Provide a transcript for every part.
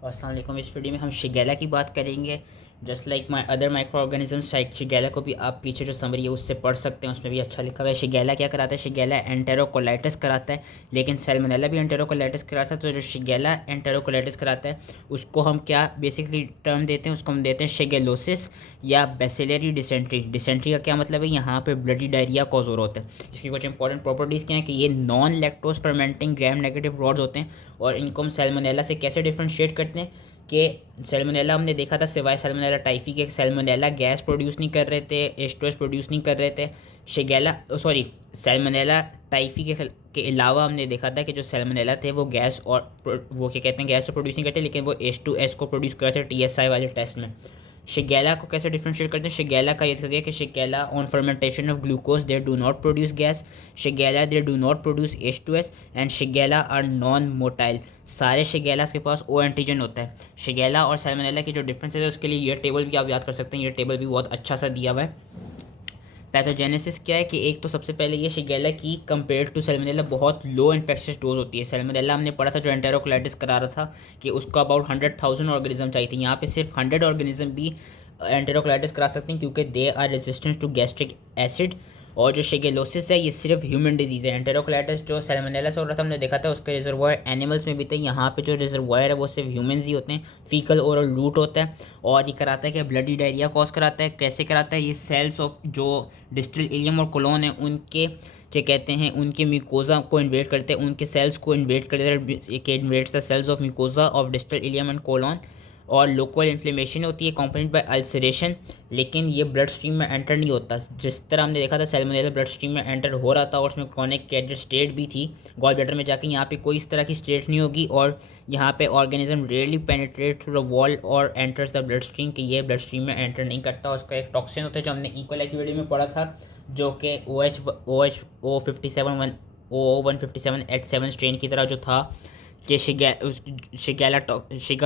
अस्सलाम वालेकुम। इस वीडियो में हम शिगेला की बात करेंगे। Just like my other micro organisms like Shigella को भी आप पीछे जो समरी है उससे पढ़ सकते हैं, उसमें भी अच्छा लिखा हुआ है। शिगेला क्या कराता है? शिगेला एंटेरोकोलाइटिस कराता है, लेकिन सैल्मोनेला भी एंटेरोकोलाइटिस कराता है। तो जो शिगेला एंटेरोकोलाइटिस कराता है उसको हम क्या बेसिकली टर्म देते हैं? उसको हम देते हैं शिगेलोसिस या बेसिलरी डिसेंट्री। डिसेंट्री का क्या मतलब है? यहाँ पे ब्लडी डायरिया कॉज हो रहा होता है। इसकी कुछ इंपॉर्टेंट प्रॉपर्टीज़ क्या है कि ये non lactose fermenting gram negative rods होते हैं। और इनको हम सैल्मोनेला से कैसे डिफ्रेंशिएट करते हैं कि सैल्मोनेला हमने देखा था सिवाय सैल्मोनेला टाइफी के सैल्मोनेला गैस प्रोड्यूस नहीं कर रहे थे, एस्ट्रोस प्रोड्यूस नहीं कर रहे थे। शिगेला सॉरी सैल्मोनेला टाइफी के अलावा हमने देखा था कि जो सैल्मोनेला थे वो गैस और वो क्या कहते हैं गैस तो प्रोड्यूस नहीं करते, लेकिन वो H2S को प्रोड्यूस करते TSI वाले टेस्ट में। शिगेला को कैसे डिफ्रेंशिएट करते हैं? शिगेला का ये था कि Shigella on fermentation of glucose they do not produce gas, Shigella they do not produce H2S and Shigella are non motile. सारे शिगेलास के पास ओ एंटीजन होता है। शिगेला और सैल्मोनेला की जो डिफरेंस है उसके लिए ये टेबल भी आप याद कर सकते हैं। ये टेबल भी बहुत अच्छा सा दिया हुआ है। पैथोजेनेसिस क्या है कि एक तो सबसे पहले ये शिगेला की कंपेयर टू सैल्मोनेला बहुत लो इन्फेक्शियस डोज होती है। सैल्मोनेला हमने पढ़ा था जो एंटेरोकोलाइटिस करा रहा था कि उसको अबाउट 100,000 ऑर्गेनिज्म चाहिए थे। यहाँ पे सिर्फ 100 ऑर्गेनिज्म भी एंटेरोकोलाइटिस करा सकते हैं क्योंकि they are resistant to gastric acid. और जो शिगेलोसिस है ये सिर्फ ह्यूमन डिजीज़ है। एंटेरोकोलाइटिस जो सैल्मोनेला से हो रहा था हमने देखा था उसके रिजर्वायर एनिमल्स में भी थे। यहाँ पे जो रिजर्वायर है वो सिर्फ ह्यूमंस ही होते हैं। फीकल ओरल रूट होता है और ये कराता है कि ब्लडी डायरिया कॉज कराता है। कैसे कराता है? ये सेल्स ऑफ जो डिस्टल इलियम और कोलोन है उनके क्या कहते हैं उनके म्यूकोजा को इन्वेट करते हैं, उनके सेल्स को इन्वेट करते हैं। Invades the cells of mucosa of distal ileum and colon. और लोकल इन्फ्लेमेशन होती है कॉम्पोनेंट बाय अल्सरेशन, लेकिन ये ब्लड स्ट्रीम में एंटर नहीं होता। जिस तरह हमने देखा था सैल्मोनेला ब्लड स्ट्रीम में एंटर हो रहा था और उसमें क्रॉनिक कैरियर स्टेट भी थी गॉल ब्लैडर में जाके। यहाँ पे कोई इस तरह की स्टेट नहीं होगी और यहाँ पे organism rarely penetrate through the wall और एंटर्स द ब्लड स्ट्रीम, कि ये ब्लड स्ट्रीम में एंटर नहीं करता। उसका एक टॉक्सिन होता है जो हमने इक्वल की वीडियो में पढ़ा था, जो कि O157 स्ट्रेन की तरह जो था कि शिगा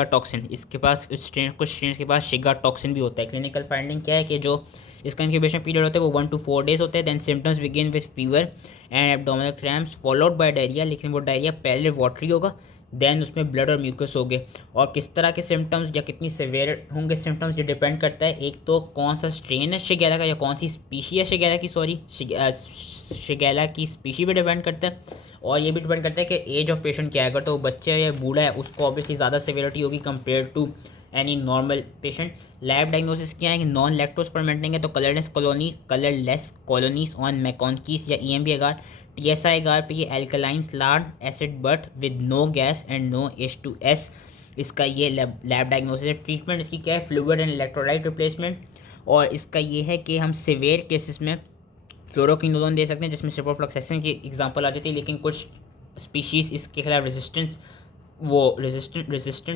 टॉक्सिन, इसके पास कुछ स्ट्रेन के पास शिगा टॉक्सिन भी होता है। क्लिनिकल फाइंडिंग क्या है कि जो इसका इंक्यूबेशन पीरियड होता है वो 1 to 4 days होते हैं। Then symptoms begin with fever and abdominal cramps followed by diarrhoea, लेकिन वो डायरिया पहले वाटरी होगा, देन उसमें ब्लड और म्यूकस होंगे। और किस तरह के सिम्टम्स या कितनी सेवेयर होंगे सिम्टम्स ये डिपेंड करता है एक तो कौन सा स्ट्रेन है शिगेला का या कौन सी स्पीशी है शिगेला की, शिगेला की स्पीशी पे डिपेंड करता है। और ये भी डिपेंड करता है कि एज ऑफ पेशेंट क्या है। अगर तो बच्चे है या बूढ़ा है उसको ऑब्वियसली ज़्यादा सेवेरिटी होगी compare to any normal patient. Lab diagnosis क्या है कि नॉन लैक्टोज फर्मेंटिंग है तो कलरलेस कॉलोनीज ऑन मैकॉनकीस या EMB अगार। TSI अगार पे ये alkaline slant acid but with no gas and no H2S। इसका ये लैब डायग्नोसिस है। ट्रीटमेंट इसकी क्या है? Fluid and electrolyte replacement. और इसका ये है कि हम सिवियर केसेस में फ्लोरोक्विनोलोन दे सकते हैं जिसमें सिप्रोफ्लॉक्सासिन की एग्जांपल आ जाती है, लेकिन कुछ स्पीशीज़ इसके खिलाफ रेजिस्टेंट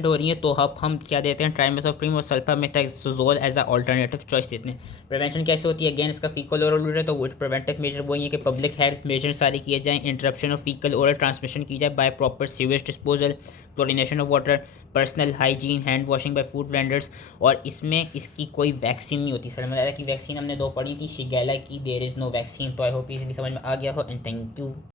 हो रही है तो अब हम क्या देते हैं? ट्राइमेथोप्रिम और सल्फामेथाक्सोजोल एज अ अल्टरनेटिव चॉइस देते हैं। प्रिवेंशन कैसे होती है? अगेन इसका फीकल ओरल रूट है तो वो प्रिवेंटिव मेजर वही है कि पब्लिक हेल्थ मेजर सारे किए जाएँ। Interruption of faecal oral transmission की जाए by proper sewage disposal, chlorination of water, personal hygiene, hand washing by food vendors. और इसमें इसकी कोई वैक्सीन नहीं होती। सैल्मोनेला की वैक्सीन हमने 2 पढ़ी थी, शिगेला की देयर इज़ नो वैक्सीन। तो आई होप इजीली समझ में आ गया हो एंड थैंक यू।